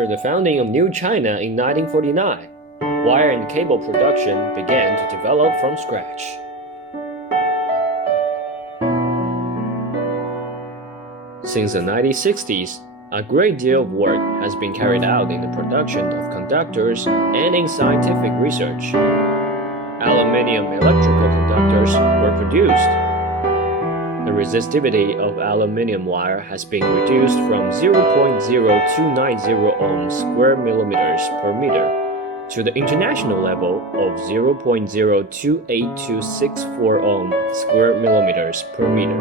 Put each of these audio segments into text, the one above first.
after the founding of New China in 1949, wire and cable production began to develop from scratch. Since the 1960s, a great deal of work has been carried out in the production of conductors and in scientific research. Aluminium electrical conductors were produced. The resistivity of aluminium wire has been reduced from 0.0290 ohms square millimeters per meter to the international level of 0.028264 ohm square millimeters per meter.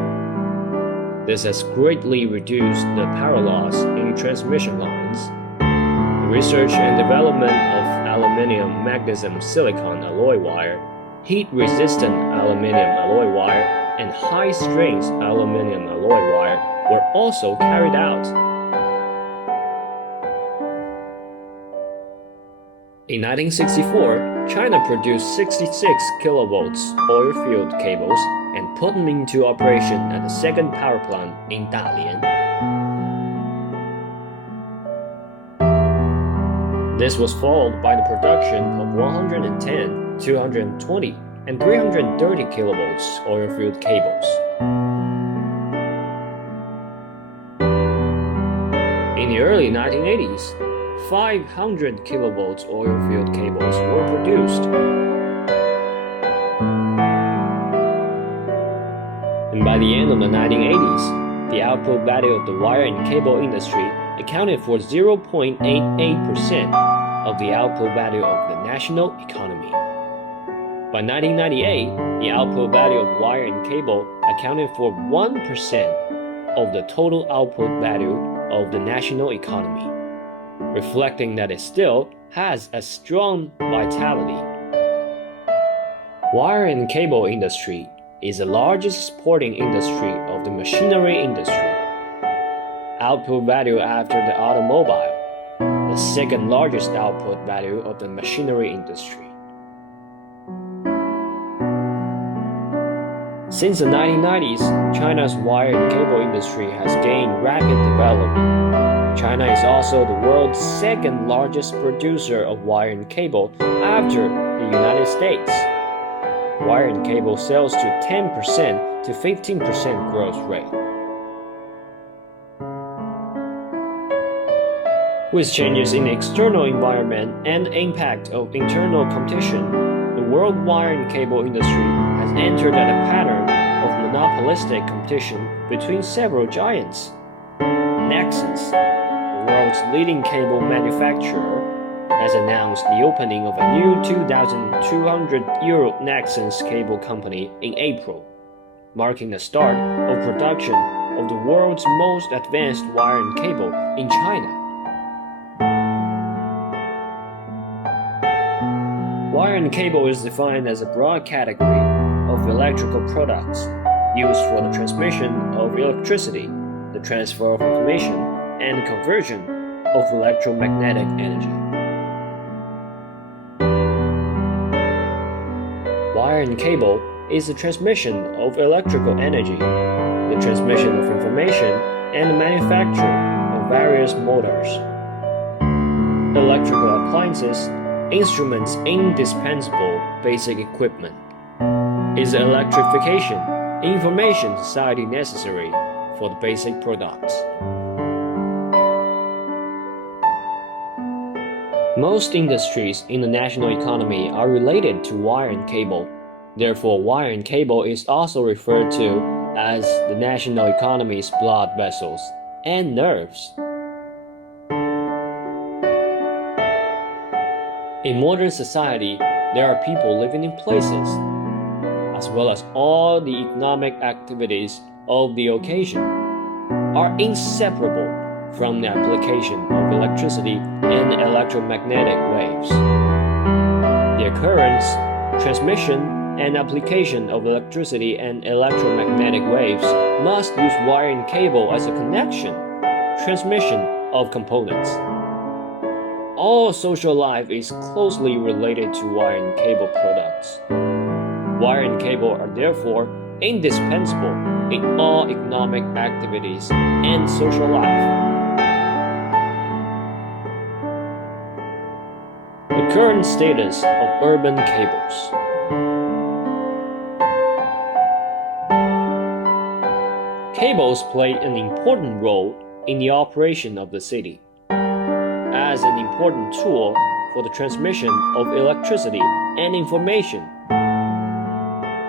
This has greatly reduced the power loss in transmission lines. The research and development of aluminium magnesium silicon alloy wire, heat-resistant aluminium alloy wire, and high-strength aluminium alloy wire were also carried out. In 1964, China produced 66 kilovolts oil-filled cables and put them into operation at the second power plant in Dalian. This was followed by the production of 110, 220, and 330 kilovolts oil-filled cables. In the early 1980s, 500 kilovolts oil-filled cables were produced. And by the end of the 1980s, the output value of the wire and cable industry accounted for 0.88% of the output value of the national economy. By 1998, the output value of wire and cable accounted for 1% of the total output value of the national economy, reflecting that it still has a strong vitality. Wire and cable industry is the largest supporting industry of the machinery industry. Output value after the automobile, the second largest output value of the machinery industry. Since the 1990s, China's wire and cable industry has gained rapid development. China is also the world's second largest producer of wire and cable after the United States. Wire and cable sales to 10% to 15% growth rate. With changes in the external environment and the impact of internal competition, the world wire and cable industry has entered a pattern of monopolistic competition between several giants. Nexans, the world's leading cable manufacturer, has announced the opening of a new 2,200 euro Nexans cable company in April, marking the start of production of the world's most advanced wire and cable in China. Wire and cable is defined as a broad category of electrical products used for the transmission of electricity, the transfer of information, and conversion of electromagnetic energy. Wire and cable is the transmission of electrical energy, the transmission of information, and the manufacture of various motors. Electrical appliances, instruments, indispensable basic equipment. Is the electrification information society necessary for the basic products? Most industries in the national economy are related to wire and cable. Therefore, wire and cable is also referred to as the national economy's blood vessels and nerves. In modern society, there are people living in places, as well as all the economic activities of the occasion, are inseparable from the application of electricity and electromagnetic waves. The occurrence, transmission, and application of electricity and electromagnetic waves must use wire and cable as a connection, transmission of components. All social life is closely related to wire and cable products. Wire and cable are therefore indispensable in all economic activities and social life. Current status of urban cables. Cables play an important role in the operation of the city, as an important tool for the transmission of electricity and information.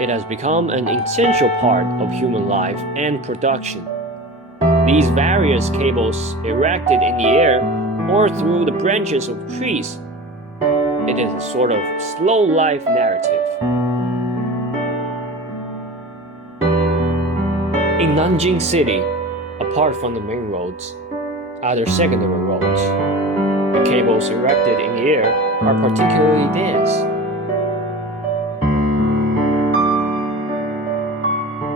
It has become an essential part of human life and production. These various cables erected in the air or through the branches of trees, it is a sort of slow life narrative. In Nanjing City, apart from the main roads, other secondary roads, the cables erected in the air are particularly dense.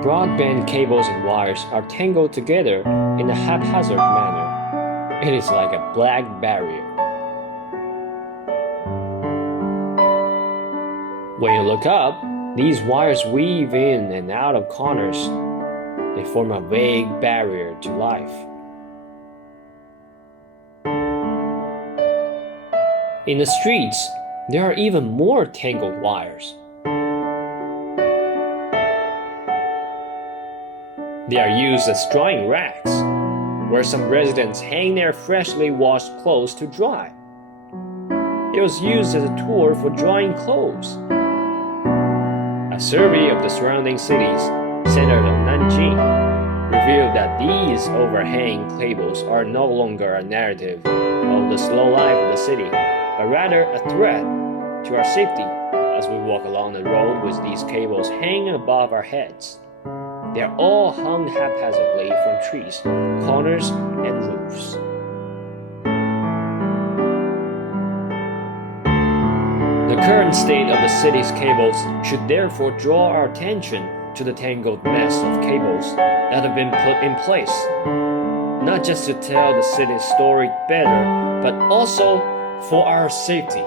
Broadband cables and wires are tangled together in a haphazard manner. It is like a black barrier. When you look up, these wires weave in and out of corners. They form a vague barrier to life. In the streets, there are even more tangled wires. They are used as drying racks, where some residents hang their freshly washed clothes to dry. It was used as a tool for drying clothes. A survey of the surrounding cities, centered on Nanjing, revealed that these overhang cables are no longer a narrative of the slow life of the city, but rather a threat to our safety as we walk along the road with these cables hanging above our heads. They are all hung haphazardly from trees, corners, and roofs. The current state of the city's cables should therefore draw our attention to the tangled mess of cables that have been put in place, not just to tell the city's story better, but also for our safety.